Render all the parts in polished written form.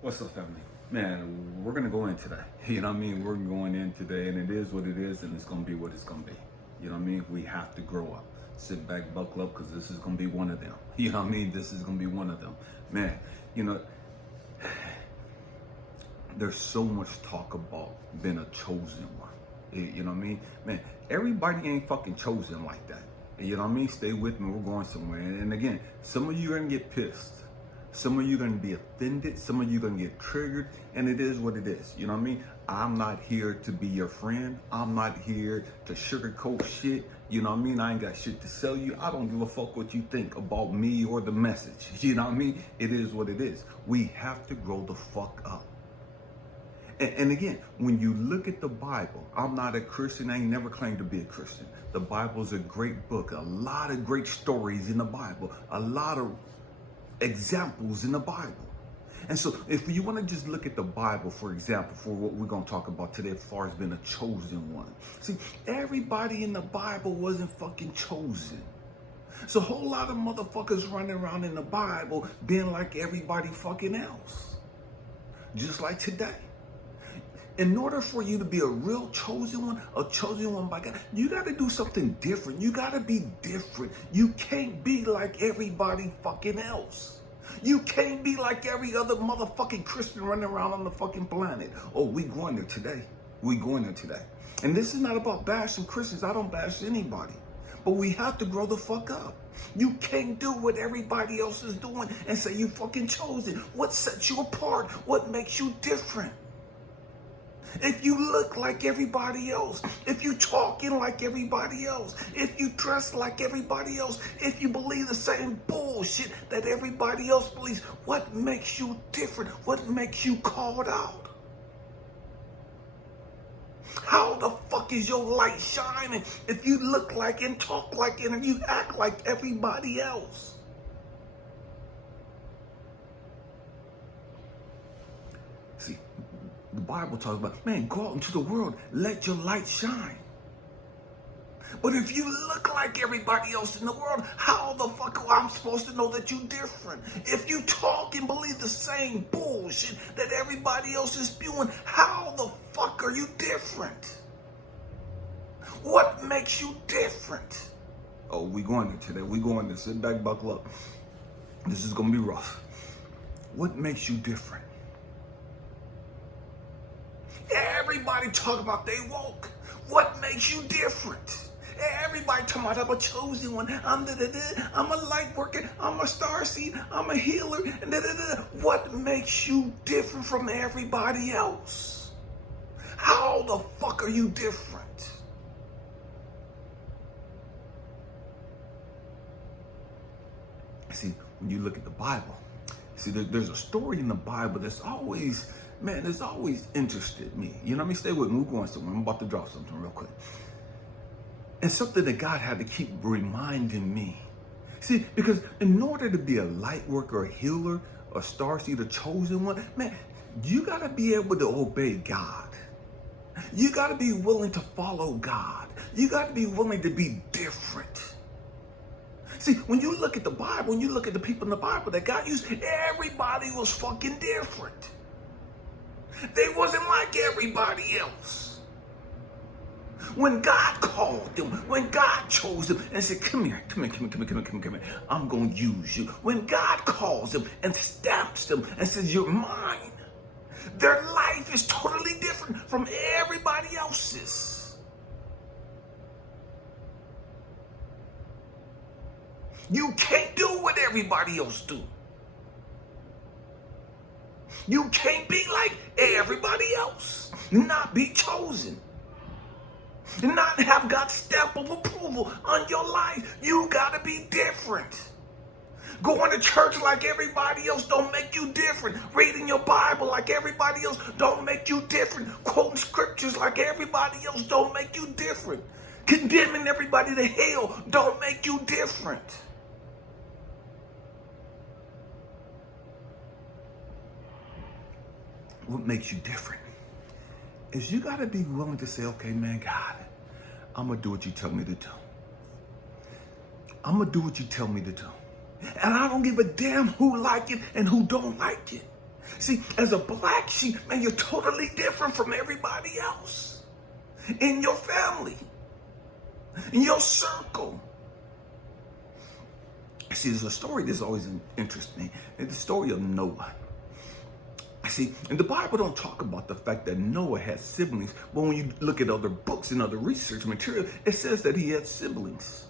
What's up, family? Man, we're gonna go in today. You know what I mean? We're going in today, and it is what it is, and it's gonna be what it's gonna be. You know what I mean? We have to grow up. Sit back, buckle up, because this is gonna be one of them. You know what I mean? This is gonna be one of them. Man, you know, there's so much talk about being a chosen one. You know what I mean? Man, everybody ain't fucking chosen like that. You know what I mean? Stay with me. We're going somewhere. And again, some of you are gonna get pissed. Some of you are going to be offended. Some of you are going to get triggered. And it is what it is. You know what I mean? I'm not here to be your friend. I'm not here to sugarcoat shit. You know what I mean? I ain't got shit to sell you. I don't give a fuck what you think about me or the message. You know what I mean? It is what it is. We have to grow the fuck up. And again, when you look at the Bible, I'm not a Christian. I ain't never claimed to be a Christian. The Bible's a great book. A lot of great stories in the Bible. A lot of examples in the Bible. And so if you want to just look at the Bible, for example, for what we're going to talk about today as far as being a chosen one. See, everybody in the Bible wasn't fucking chosen. So a whole lot of motherfuckers running around in the Bible being like everybody fucking else. Just like today. In order for you to be a real chosen one by God, you got to do something different. You got to be different. You can't be like everybody fucking else. You can't be like every other motherfucking Christian running around on the fucking planet. Oh, we going there today. We going there today. And this is not about bashing Christians. I don't bash anybody. But we have to grow the fuck up. You can't do what everybody else is doing and say you fucking chosen. What sets you apart? What makes you different? If you look like everybody else, if you talking like everybody else, if you dress like everybody else, if you believe the same bullshit that everybody else believes, what makes you different? What makes you called out? How the fuck is your light shining if you look like and talk like and you act like everybody else? See, the Bible talks about, man, go out into the world, let your light shine. But if you look like everybody else in the world, how the fuck am I supposed to know that you're different? If you talk and believe the same bullshit that everybody else is spewing, how the fuck are you different? What makes you different? Oh, we going there today. We going there. Sit back, buckle up. This is going to be rough. What makes you different? Everybody talk about they woke. What makes you different? Everybody talking about I'm a chosen one. I'm a light worker. I'm a star seed. I'm a healer. And What makes you different from everybody else? How the fuck are you different? See, when you look at the Bible, see, there's a story in the Bible that's always, man, it's always interested me. You know what I mean? Stay with me. We're going somewhere. I'm about to drop something real quick. And something that God had to keep reminding me. See, because in order to be a light worker, a healer, a star seed, a chosen one, man, you got to be able to obey God. You got to be willing to follow God. You got to be willing to be different. See, when you look at the Bible, when you look at the people in the Bible that God used, everybody was fucking different. They wasn't like everybody else. When God called them, when God chose them and said, come here. I'm going to use you. When God calls them and stamps them and says, you're mine, their life is totally different from everybody else's. You can't do what everybody else do. You can't be like everybody else. Not be chosen. Not have God's stamp of approval on your life. You gotta be different. Going to church like everybody else don't make you different. Reading your Bible like everybody else don't make you different. Quoting scriptures like everybody else don't make you different. Condemning everybody to hell don't make you different. What makes you different is you got to be willing to say, okay, man, God, I'm going to do what you tell me to do. I'm going to do what you tell me to do. And I don't give a damn who like it and who don't like it. See, as a black sheep, man, you're totally different from everybody else in your family, in your circle. See, there's a story that's always interests me. It's the story of Noah. See, and the Bible don't talk about the fact that Noah had siblings, but when you look at other books and other research material, it says that he had siblings.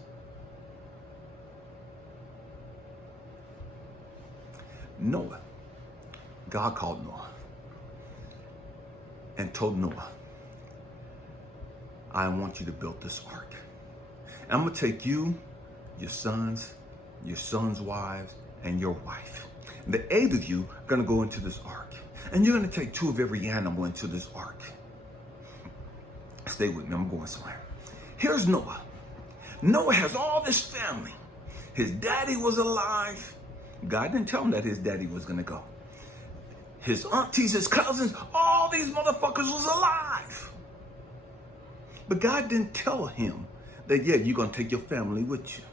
Noah, God called Noah and told Noah, I want you to build this ark. I'm going to take you, your sons' wives, and your wife. And the 8 of you are going to go into this ark. And you're going to take 2 of every animal into this ark. Stay with me, I'm going somewhere. Here's Noah. Noah has all this family. His daddy was alive. God didn't tell him that his daddy was going to go. His aunties, his cousins, all these motherfuckers was alive. But God didn't tell him that, yeah, you're going to take your family with you.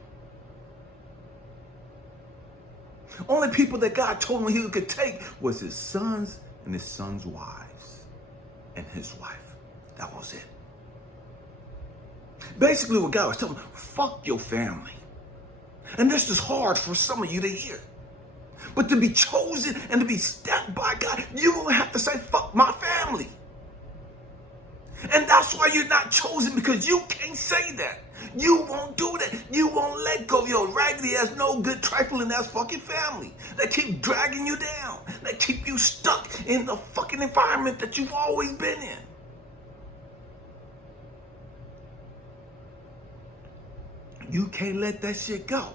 Only people that God told him he could take was his sons and his sons' wives and his wife. That was it. Basically what God was telling him, fuck your family. And this is hard for some of you to hear. But to be chosen and to be stepped by God, you're going to have to say, fuck my family. And that's why you're not chosen, because you can't say that. You won't do that. You won't let go of your raggedy ass, no good, trifling ass fucking family that keep dragging you down, that keep you stuck in the fucking environment that you've always been in. You can't let that shit go.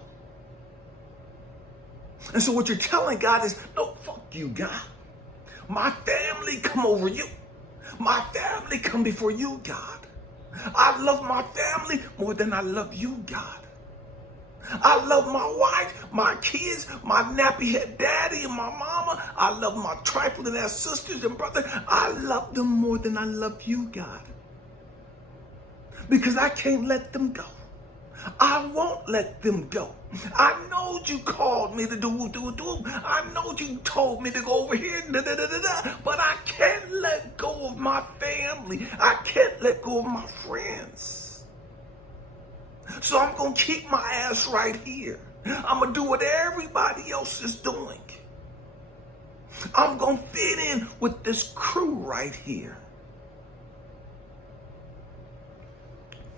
And so what you're telling God is, no, fuck you, God. My family come over you. My family come before you, God. I love my family more than I love you, God. I love my wife, my kids, my nappy head daddy and my mama. I love my trifling ass sisters and brothers. I love them more than I love you, God. Because I can't let them go. I won't let them go. I know you called me to do. I know you told me to go over here, but I can't let go of my family. I can't let go of my friends. So I'm going to keep my ass right here. I'm going to do what everybody else is doing. I'm going to fit in with this crew right here.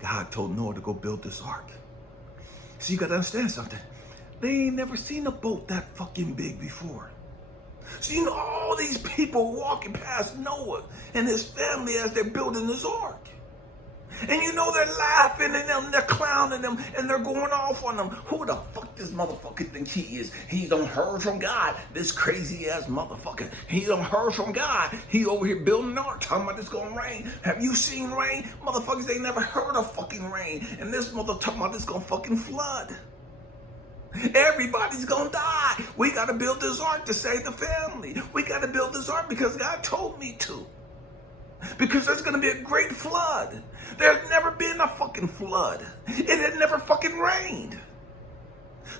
God told Noah to go build this ark. So you got to understand something. They ain't never seen a boat that fucking big before. So you know all these people walking past Noah and his family as they're building this ark. And you know they're laughing at them, they're clowning them, and they're going off on them. Who the fuck this motherfucker think he is? He don't heard from God, this crazy ass motherfucker. He don't heard from God. He over here building an ark, talking about it's gonna rain. Have you seen rain? Motherfuckers, they never heard of fucking rain. And this mother talking about it's gonna fucking flood. Everybody's gonna die. We gotta build this ark to save the family. We gotta build this ark because God told me to. Because there's going to be a great flood. There's never been a fucking flood. It had never fucking rained.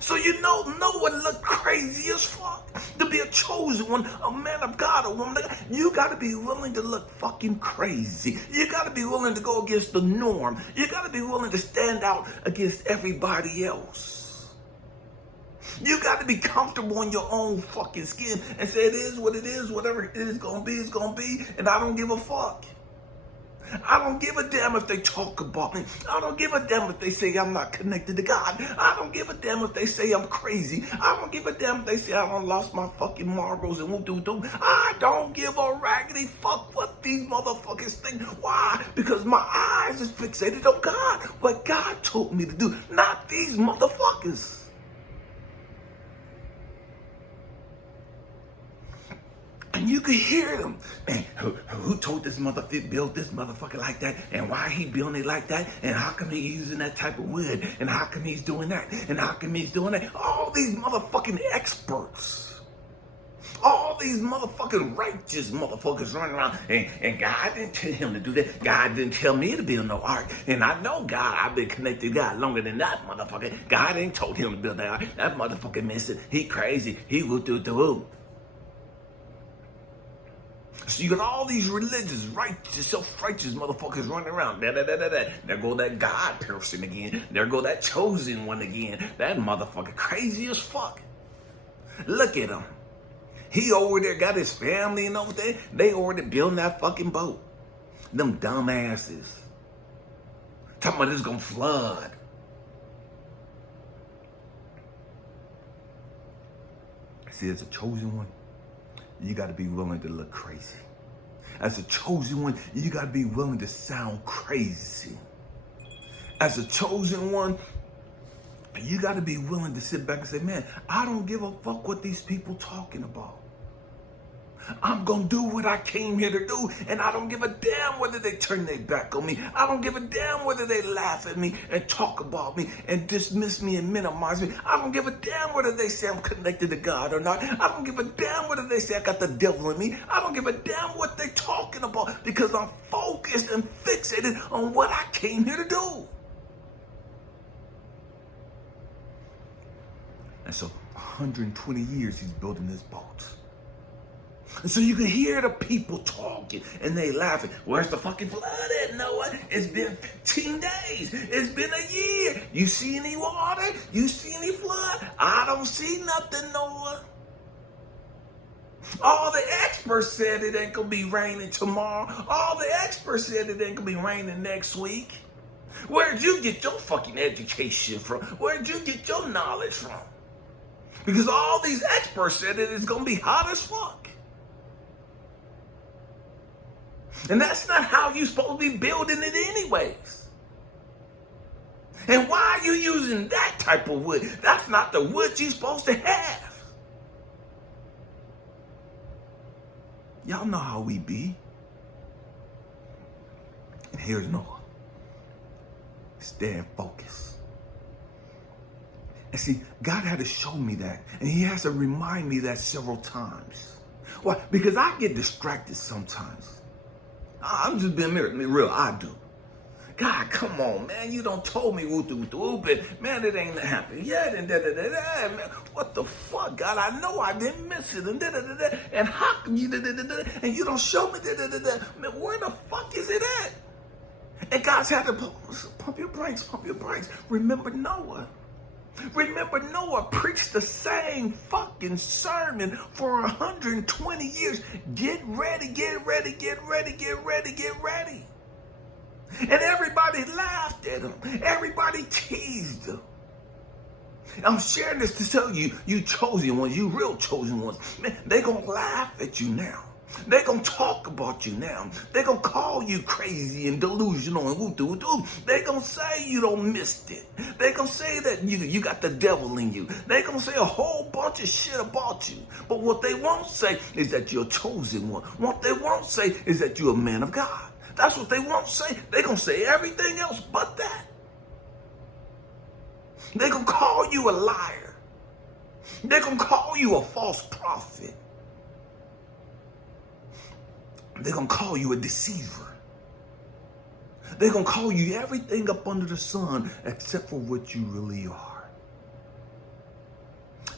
So you know Noah looked crazy as fuck. To be a chosen one, a man of God, a woman of God, you got to be willing to look fucking crazy. You got to be willing to go against the norm. You got to be willing to stand out against everybody else. You got to be comfortable in your own fucking skin and say it is what it is, whatever it is going to be, it's going to be, and I don't give a fuck. I don't give a damn if they talk about me. I don't give a damn if they say I'm not connected to God. I don't give a damn if they say I'm crazy. I don't give a damn if they say I done lost my fucking marbles and woo-doo-doo. I don't give a raggedy fuck what these motherfuckers think. Why? Because my eyes is fixated on God. What God told me to do, not these motherfuckers. And you could hear them. Man, who told this motherfucker build this motherfucker like that? And why he building it like that? And how come he using that type of wood? And how come he's doing that? And how come he's doing that? All these motherfucking experts. All these motherfucking righteous motherfuckers running around. And God didn't tell him to do that. God didn't tell me to build no ark. And I know God. I've been connected to God longer than that motherfucker. God ain't told him to build that ark. That motherfucker missing. He crazy. He woo-doo-doo. So you got all these religious, righteous, self-righteous motherfuckers running around. There go that God person again. There go that chosen one again. That motherfucker crazy as fuck. Look at him. He over there got his family and everything. They over there building that fucking boat. Them dumbasses. Talking about it's gonna flood. See, as a chosen one, you got to be willing to look crazy. As a chosen one, you got to be willing to sound crazy. As a chosen one, you got to be willing to sit back and say, man, I don't give a fuck what these people talking about. I'm going to do what I came here to do, and I don't give a damn whether they turn their back on me. I don't give a damn whether they laugh at me and talk about me and dismiss me and minimize me. I don't give a damn whether they say I'm connected to God or not. I don't give a damn whether they say I got the devil in me. I don't give a damn what they're talking about because I'm focused and fixated on what I came here to do. And so 120 years he's building this boat. And so you can hear the people talking and they laughing. Where's the fucking flood at, Noah? It's been 15 days. It's been a year. You see any water? You see any flood? I don't see nothing, Noah. All the experts said it ain't gonna be raining tomorrow. All the experts said it ain't gonna be raining next week. Where'd you get your fucking education from? Where'd you get your knowledge from? Because all these experts said that it's gonna be hot as fuck. And that's not how you're supposed to be building it anyways. And why are you using that type of wood? That's not the wood you're supposed to have. Y'all know how we be. And here's Noah. Staying focused. And see, God had to show me that. And he has to remind me that several times. Why? Because I get distracted sometimes. I'm just being real. I do. God, come on, man. You done told me whoop, and man, it ain't happening yet. And man, what the fuck, God? I know I didn't miss it. And how can you and you don't show me Man, where the fuck is it at? And God's had to pump your brakes. Remember Noah. Remember Noah preached the same fucking sermon for 120 years. Get ready. And everybody laughed at him. Everybody teased him. I'm sharing this to tell you, you chosen ones, you real chosen ones, man, they gonna laugh at you now. They're going to talk about you now. They're going to call you crazy and delusional and woo-doo-doo. They're going to say you don't missed it. They're going to say that you got the devil in you. They're going to say a whole bunch of shit about you. But what they won't say is that you're a chosen one. What they won't say is that you're a man of God. That's what they won't say. They're going to say everything else but that. They're going to call you a liar. They're going to call you a false prophet. They're going to call you a deceiver. They're going to call you everything up under the sun except for what you really are.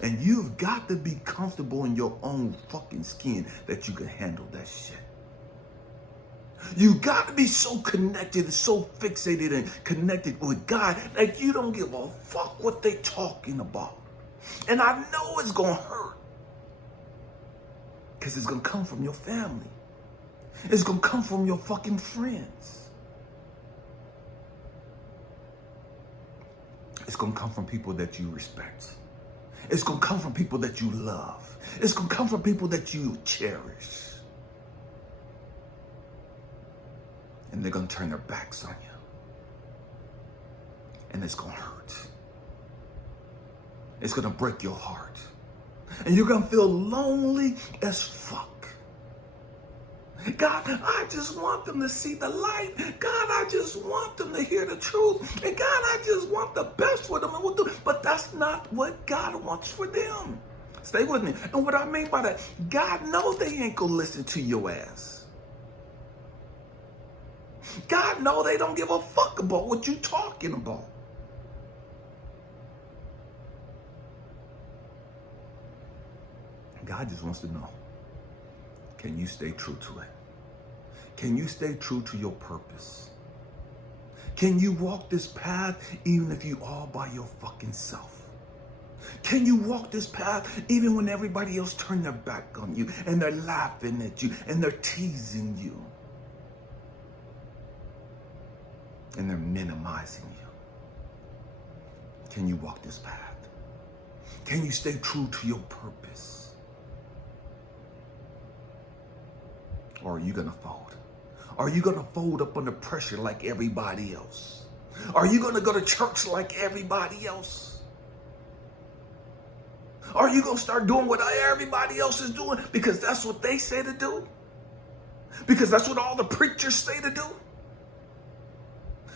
And you've got to be comfortable in your own fucking skin that you can handle that shit. You got to be so connected and so fixated and connected with God that you don't give a fuck what they talking about. And I know it's going to hurt. Because it's going to come from your family. It's going to come from your fucking friends. It's going to come from people that you respect. It's going to come from people that you love. It's going to come from people that you cherish. And they're going to turn their backs on you. And it's going to hurt. It's going to break your heart. And you're going to feel lonely as fuck. God, I just want them to see the light. God, I just want them to hear the truth. And God, I just want the best for them. But that's not what God wants for them. Stay with me. And what I mean by that, God knows they ain't gonna listen to your ass. God knows they don't give a fuck about what you talking about. God just wants to know Can you stay true to it? Can you stay true to your purpose? Can you walk this path even if you all by your fucking self? Can you walk this path even when everybody else turn their back on you and they're laughing at you and they're teasing you and they're minimizing you? Can you walk this path? Can you stay true to your purpose? Or are you going to fold? Are you going to fold up under pressure like everybody else? Are you going to go to church like everybody else? Are you going to start doing what everybody else is doing because that's what they say to do? Because that's what all the preachers say to do?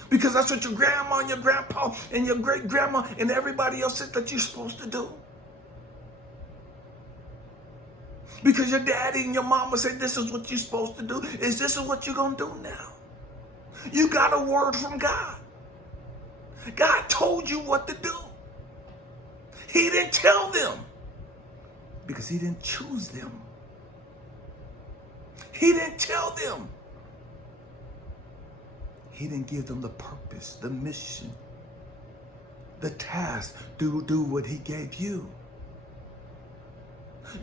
Because that's what your grandma and your grandpa and your great grandma and everybody else said that you're supposed to do? Because your daddy and your mama said this is what you're supposed to do? Is this what you're going to do now? You got a word from God. God told you what to do. He didn't tell them because he didn't choose them. He didn't tell them. He didn't give them the purpose, the mission, the task to do what he gave you.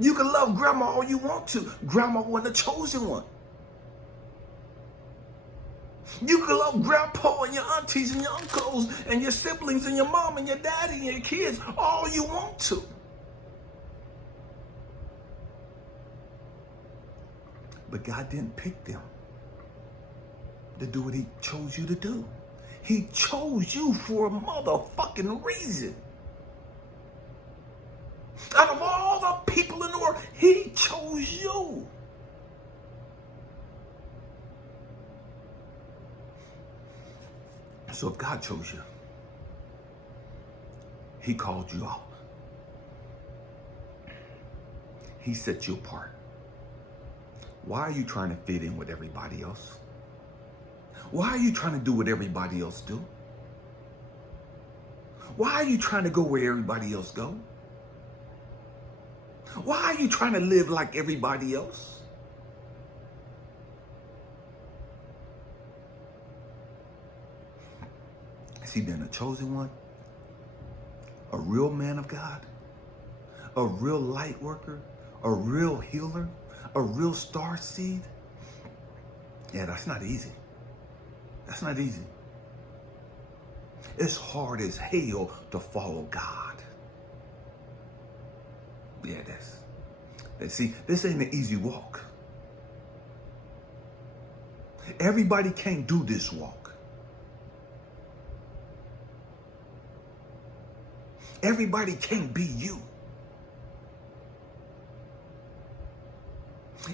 You can love grandma all you want to. Grandma wasn't the chosen one. You can love grandpa and your aunties and your uncles and your siblings and your mom and your daddy and your kids all you want to. But God didn't pick them to do what he chose you to do. He chose you for a motherfucking reason. Out of all the people in the world, he chose you. So if God chose you, he called you out. He set you apart. Why are you trying to fit in with everybody else? Why are you trying to do what everybody else do? Why are you trying to go where everybody else go? Why are you trying to live like everybody else? Has he been a chosen one? A real man of God? A real light worker? A real healer? A real star seed? Yeah, that's not easy. That's not easy. It's hard as hell to follow God. Yeah, it is. See, this ain't an easy walk. Everybody can't do this walk. Everybody can't be you.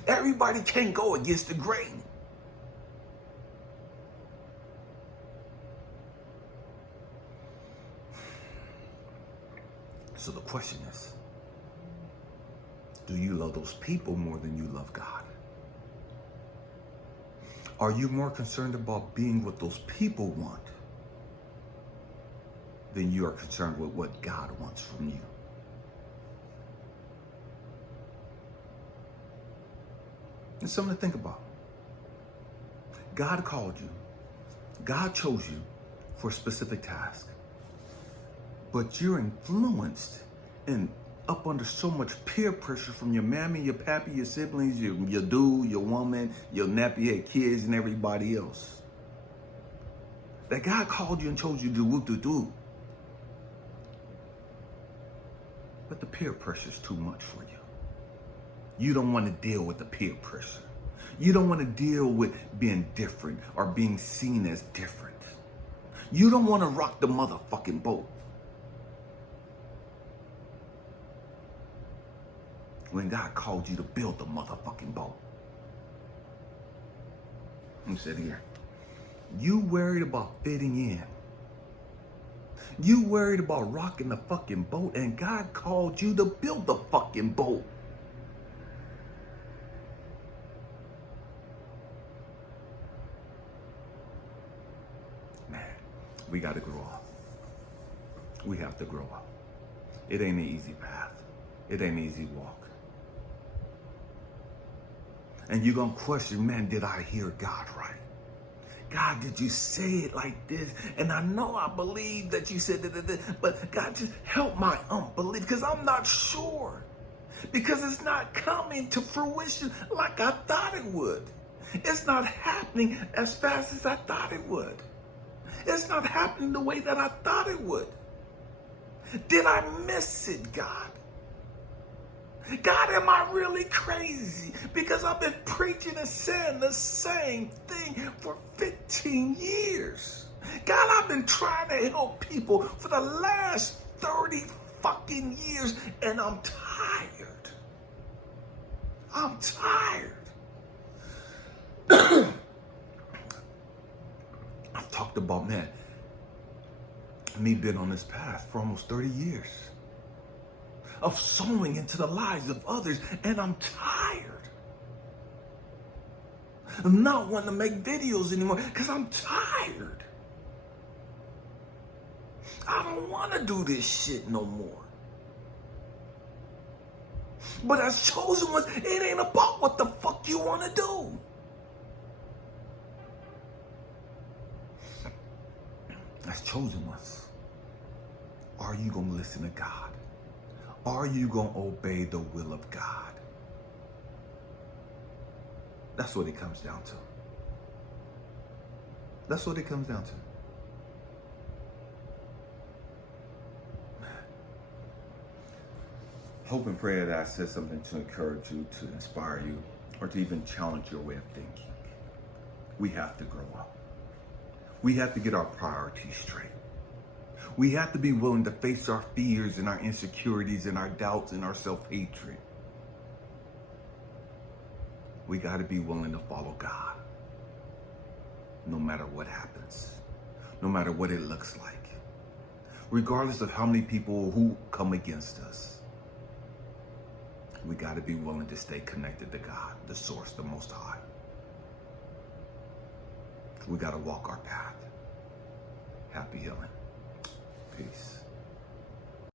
Everybody can't go against the grain. So the question is, do you love those people more than you love God? Are you more concerned about being what those people want than you are concerned with what God wants from you? It's something to think about. God called you. God chose you for a specific task. But you're influenced and up under so much peer pressure from your mammy, your pappy, your siblings, your dude, your woman, your nappy-head kids, and everybody else. That God called you and chose you to do whoop-doo-doo. But the peer pressure is too much for you. You don't want to deal with the peer pressure. You don't want to deal with being different or being seen as different. You don't want to rock the motherfucking boat. When God called you to build the motherfucking boat. Let me say it again. You worried about fitting in. You worried about rocking the fucking boat, and God called you to build the fucking boat. Man, we got to grow up. We have to grow up. It ain't an easy path. It ain't an easy walk. And you're going to question, man, did I hear God right? God, did you say it like this? And I know I believe that you said that, but God, just help my unbelief, because I'm not sure. Because it's not coming to fruition like I thought it would. It's not happening as fast as I thought it would. It's not happening the way that I thought it would. Did I miss it, God? God, am I really crazy? Because I've been preaching and saying the same thing for 15 years. God, I've been trying to help people for the last 30 fucking years, and I'm tired. I'm tired. I've talked about, man, me being on this path for almost 30 years of sowing into the lives of others, and I'm tired. I'm not wanting to make videos anymore because I'm tired. I don't want to do this shit no more. But as chosen ones, it ain't about what the fuck you want to do. As chosen ones, are you going to listen to God? Are you going to obey the will of God? That's what it comes down to. That's what it comes down to. Hope and pray that I said something to encourage you, to inspire you, or to even challenge your way of thinking. We have to grow up. We have to get our priorities straight. We have to be willing to face our fears and our insecurities and our doubts and our self-hatred. We got to be willing to follow God, no matter what happens, no matter what it looks like, regardless of how many people who come against us. We got to be willing to stay connected to God, the source, the Most High. We got to walk our path. Happy healing. Peace.